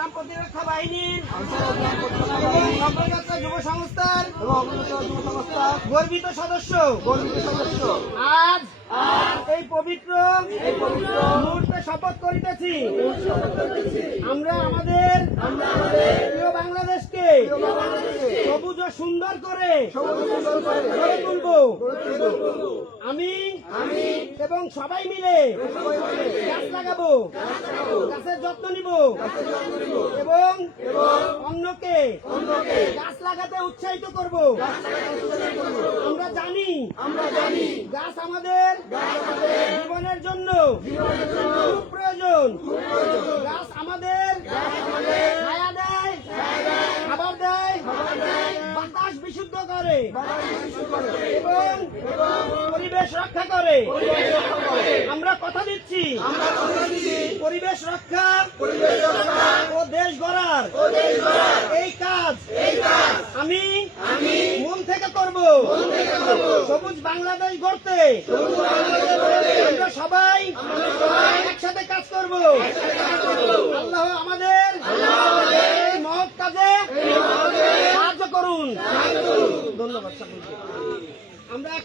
গ্রাম প্রতিরক্ষা বাহিনীর অগ্রযাত্রা যুব সংস্থার গর্বিত সদস্য আজ এই পবিত্র মুহূর্তে শপথ করিতেছি আমরা আমাদের প্রিয় বাংলাদেশকে সবুজ ও সুন্দর করে গড়ে তুলব। আমি এবং সবাই মিলে গাছ লাগাবো, গাছের যত্ন নিব এবং অন্যকে গাছ লাগাতে উৎসাহিত করব। আমরা জানি গাছ আমাদের জীবনের জন্য খুব প্রয়োজন। গাছ আমাদের ছায়া দেয়, খাবার দেয়, বাতাস বিশুদ্ধ করে এবং পরিবেশ রক্ষা করে। আমরা কথা দিচ্ছি পরিবেশ রক্ষা ও দেশ গড়ার এই কাজ আমি মন থেকে করব। সবুজ বাংলাদেশ গড়তে আমরা সবাই একসাথে কাজ করব। আল্লাহ আমাদের এই মহৎ কাজে সাহায্য করুন। ধন্যবাদ সকলকে। আমরা